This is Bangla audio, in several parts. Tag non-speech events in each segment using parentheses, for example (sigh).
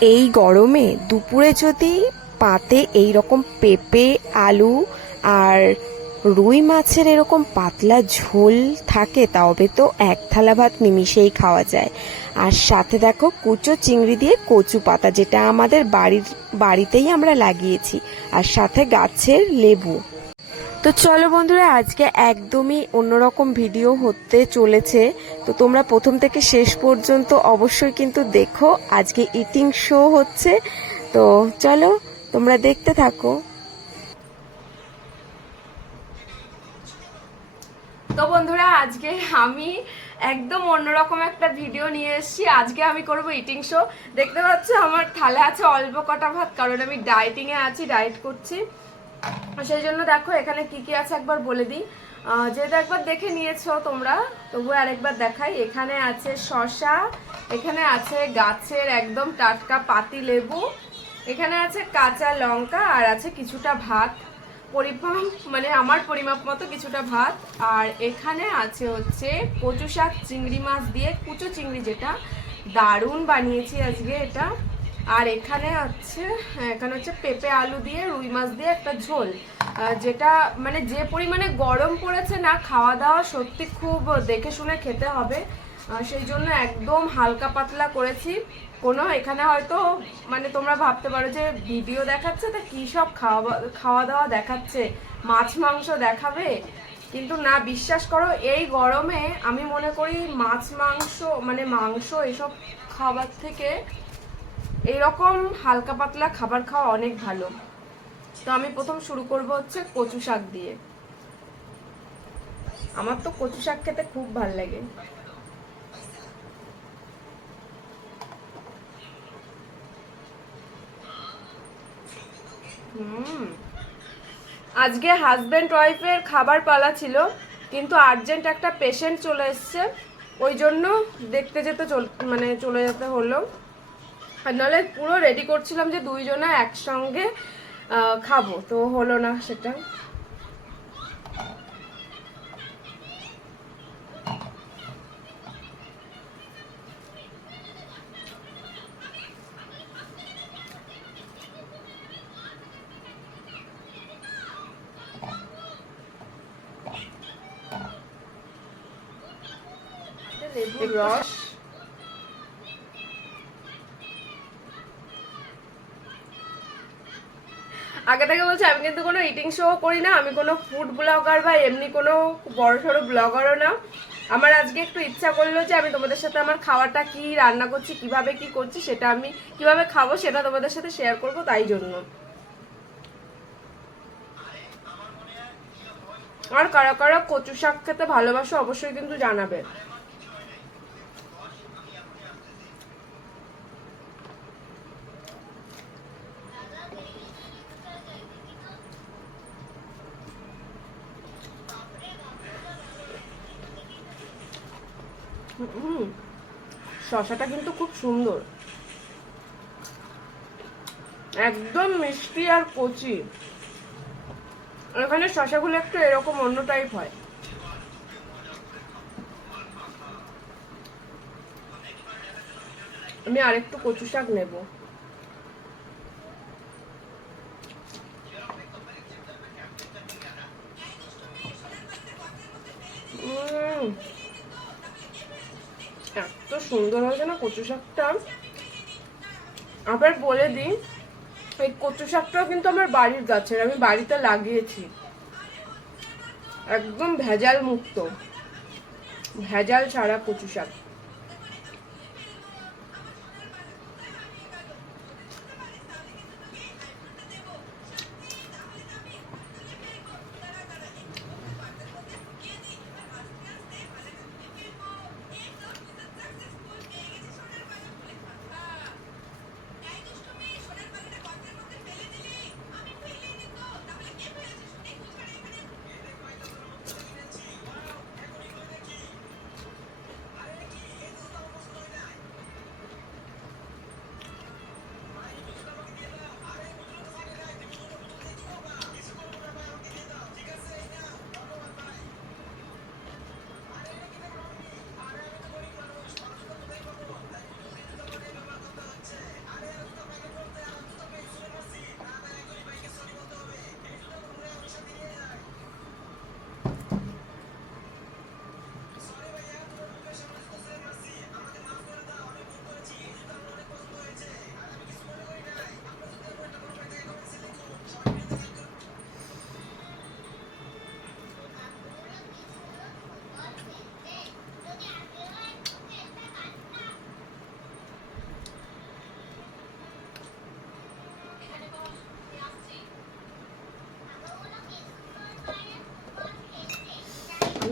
এই গরমে দুপুরে যদি পাতে এই রকম পেঁপে, আলু আর রুই মাছের এরকম পাতলা ঝোল থাকে, তবে তো এক থালা ভাত নিমিশেই খাওয়া যায়। আর সাথে দেখো কুচো চিংড়ি দিয়ে কচু পাতা, যেটা আমাদের বাড়ির, বাড়িতেই আমরা লাগিয়েছি। আর সাথে গাছের লেবু। তো চলো বন্ধুরা, আজকে একদমই অন্যরকম ভিডিও হতে চলেছে। তো তোমরা প্রথম থেকে শেষ পর্যন্ত অবশ্যই কিন্তু দেখো, আজকে ইটিং শো হচ্ছে। তো চলো, তোমরা দেখতে থাকো। তো বন্ধুরা, আজকে আমি একদম অন্যরকম একটা ভিডিও নিয়ে এসেছি। আজকে আমি করব ইটিং শো দেখতে পাচ্ছ, আমার থালে আছে অল্প কটা ভাত, কারণ আমি ডায়েটিংয়ে আছি ডায়েট করছি। সেই জন্য দেখো, এখানে কি কি আছে একবার বলে দিই। যেহেতু একবার দেখে নিয়েছো তোমরা তবু আরেকবার দেখাই। এখানে আছে শশা এখানে আছে গাছের একদম টাটকা পাতি লেবু, এখানে আছে কাঁচা লঙ্কা, আর আছে কিছুটা ভাত। পরিমাপ মানে আমার পরিমাপ মতো কিছুটা ভাত। আর এখানে আছে হচ্ছে কচু শাক, চিংড়ি মাছ দিয়ে, কুচো চিংড়ি যেটা, দারুণ বানিয়েছি আজকে এটা। আর এখানে হচ্ছে এখানে হচ্ছে পেঁপে আলু দিয়ে, রুই মাছ দিয়ে একটা ঝোল। যেটা মানে যে পরিমাণে গরম পড়েছে না, খাওয়া দাওয়া সত্যি খুব দেখে শুনে খেতে হবে। সেই জন্য একদম হালকা পাতলা করেছি। কোনো এখানে হয়তো মানে তোমরা ভাবতে পারো যে ভিডিও দেখাচ্ছে তা কী সব খাওয়া খাওয়া দাওয়া দেখাচ্ছে, মাছ মাংস দেখাবে? কিন্তু না, বিশ্বাস করো, এই গরমে আমি মনে করি মাছ মাংস মানে মাংস এসব খাবার থেকে এইরকম হালকা পাতলা খাবার খাওয়া অনেক ভালো। তো আমি প্রথম শুরু করব হচ্ছে কচু শাক দিয়ে। আমার তো কচু শাক খেতে খুব ভালো লাগে। হুম। আজকে হাজব্যান্ড ওয়াইফের খাবার পালা ছিল, কিন্তু আর্জেন্ট একটা পেশেন্ট চলে এসছে, ওই জন্য দেখতে যেতে মানে চলে যেতে হলো। নাহলে পুরো রেডি করছিলাম যে দুইজনে একসঙ্গে খাব। তো হলো না সেটা। আগে থেকে বলছি, আমি কিন্তু কোনো ইটিং শো করি না, আমি কোনো ফুড ব্লগার বা এমনি কোনো বড় সড়ো ব্লগারও না। আমার আজকে একটু ইচ্ছা করল যে আমি তোমাদের সাথে আমার খাওয়াটা কি, রান্না করছি, কীভাবে কি করছি, সেটা আমি কীভাবে খাব, সেটা তোমাদের সাথে শেয়ার করব তাই জন্য। আর কারা কারা কচু শাক খেতে ভালোবাসো অবশ্যই কিন্তু জানাবে। শশাটা কিন্তু খুব সুন্দর। একদম মিষ্টি আর কচি। এখানে শশাগুলো একটু এরকম অন্য টাইপ হয়। আমি আরেকটু কচু শাক নেব। এত সুন্দর হয়েছে না কচু শাকটা? আবার বলে দিই, এই কচু শাকটাও কিন্তু আমার বাড়ির গাছের, আমি বাড়িতে লাগিয়েছি। একদম ভেজাল মুক্ত। ভেজাল ছাড়া কচু শাক।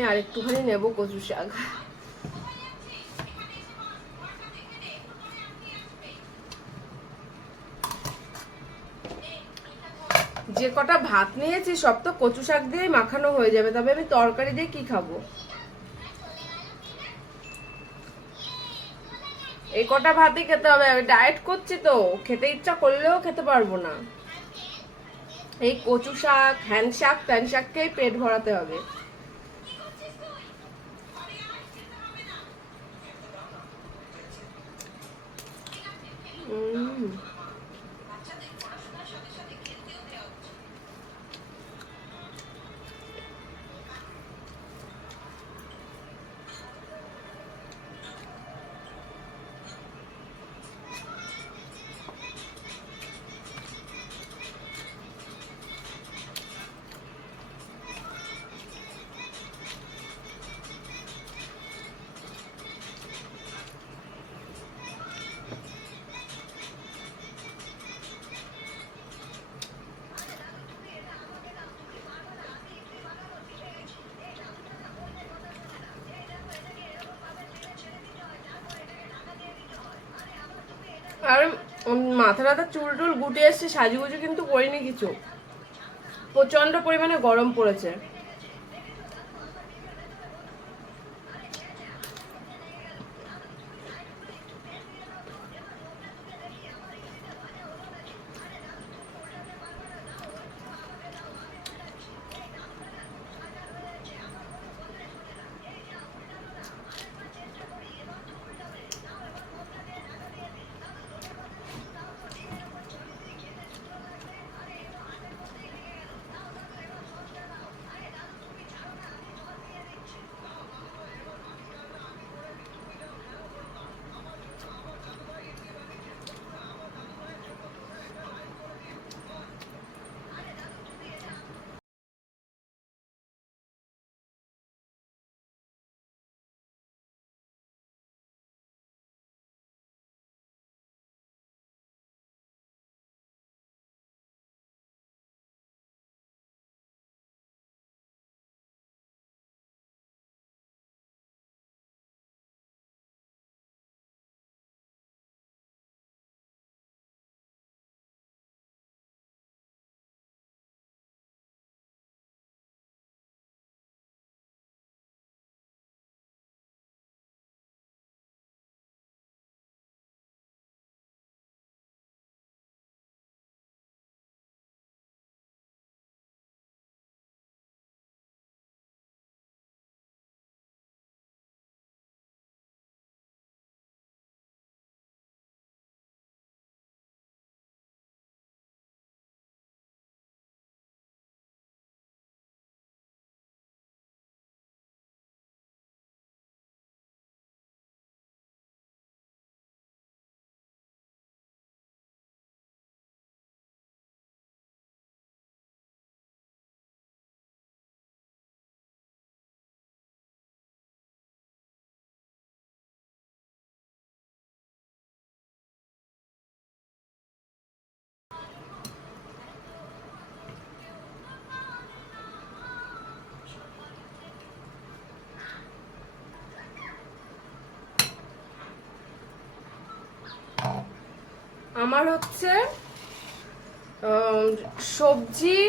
আমি আর একটুখানি নেব কচু শাক। যে কটা ভাত নিয়েছি, সব তো কচু শাক দিয়েই মাখানো হয়ে যাবে। তবে আমি তরকারি দিয়ে কি খাব? এই কটা ভাতই খেতে হবে। আমি ডায়েট করছি তো। খেতে ইচ্ছা করলেও খেতে পারব না। এই কচু শাক, হ্যান শাক, প্যান শাককেই পেট ভরাতে হবে। আর মাথা টাথা চুল টুল গুটে এসছে, সাজুগুজু কিন্তু করিনি কিছু। প্রচণ্ড পরিমাণে গরম পড়েছে। আমার হচ্ছে সবজি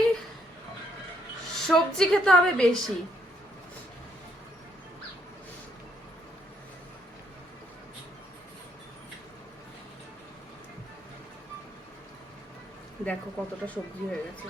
সবজি খেতে হবে বেশি। দেখো কতটা সবজি হয়ে গেছে।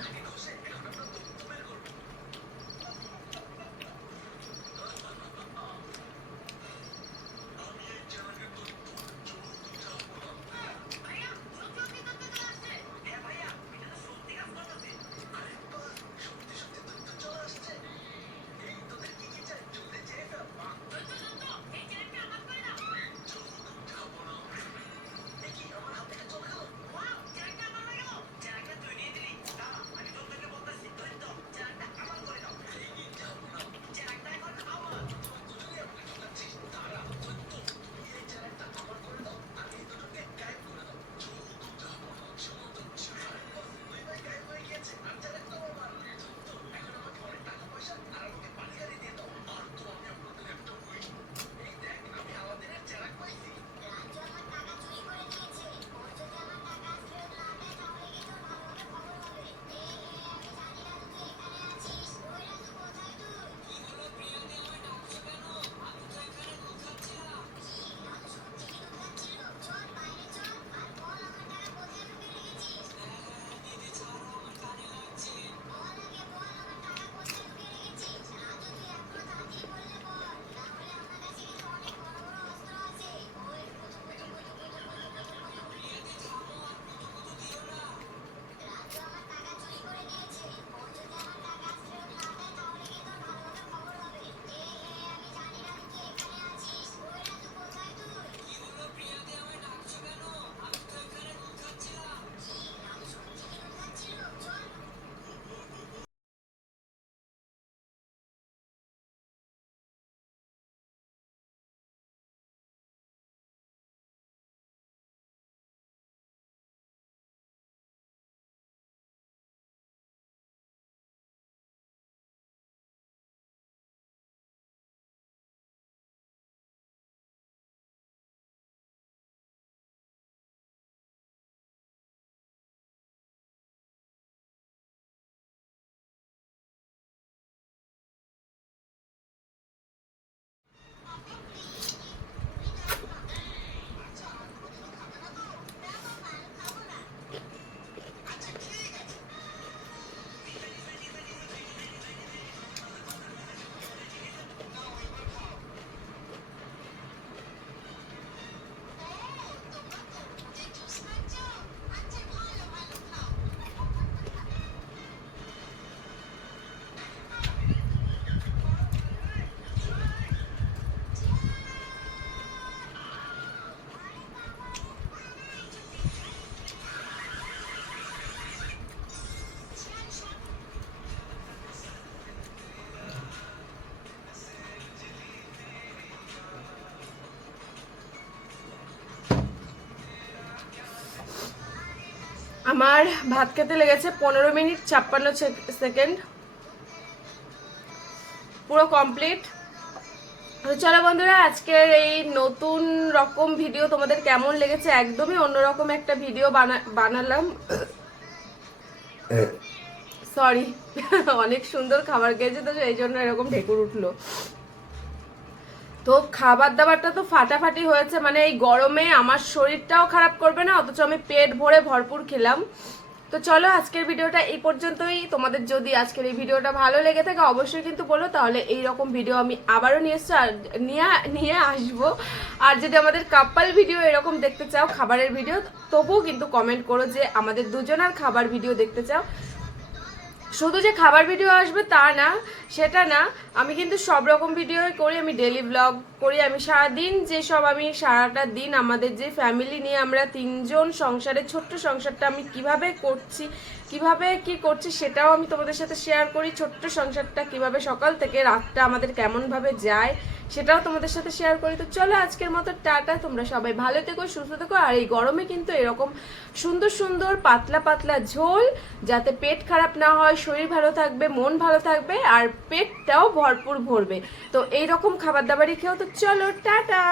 আমার ভাত খেতে লেগেছে পনেরো মিনিট ছাপ্পান্ন সেকেন্ড পুরো কমপ্লিট চলো বন্ধুরা আজকের এই নতুন রকম ভিডিও তোমাদের কেমন লেগেছে? একদমই অন্যরকম একটা ভিডিও বানা- বানালাম। (coughs) সরি (laughs) অনেক সুন্দর খাবার খেয়েছে তো সেই জন্য এরকম ঢেকুর উঠল। তো খাবার দাবারটা তো ফাটাফাটি হয়েছে মানে এই গরমে আমার শরীরটাও খারাপ করবে না, অথচ আমি পেট ভরে ভরপুর খেলাম। তো চলো আজকের ভিডিওটা এই পর্যন্তই। তোমাদের যদি আজকের এই ভিডিওটা ভালো লেগে থাকে, অবশ্যই কিন্তু বলো, তাহলে এই রকম ভিডিও আমি আবারও নিয়ে এসছি আর নিয়ে নিয়ে আসব। আর যদি আমাদের কাপ্পাল ভিডিও এরকম দেখতে চাও, খাবারের ভিডিও, তবুও কিন্তু কমেন্ট করো যে আমাদের দুজনার খাবার ভিডিও দেখতে চাও। শুধু যে খাবার ভিডিও আসবে তা না, সেটা না, আমি কিন্তু সব রকম ভিডিও করি, আমি ডেলি ব্লগ করি, আমি সারাদিন যেসব আমি সারাটা দিন আমাদের যে ফ্যামিলি নিয়ে আমরা তিনজন সংসারে, ছোট্ট সংসারটা আমি কীভাবে করছি কীভাবে কি করছি সেটাও আমি তোমাদের সাথে শেয়ার করি। ছোট্ট সংসারটা কীভাবে সকাল থেকে রাতটা আমাদের কেমনভাবে যায় সেটাও তোমাদের সাথে শেয়ার করি। তো চলো আজকের মতো টাটা, তোমরা সবাই ভালো থেকো, সুস্থ থেকো। আর এই গরমে কিন্তু এরকম সুন্দর সুন্দর পাতলা পাতলা ঝোল যাতে পেট খারাপ না হয়, শরীর ভালো থাকবে, মন ভালো থাকবে আর পেটটাও ভরপুর ভরবে। তো এই রকম খাবার দাবারই খেয়েও তো চলো টাটা।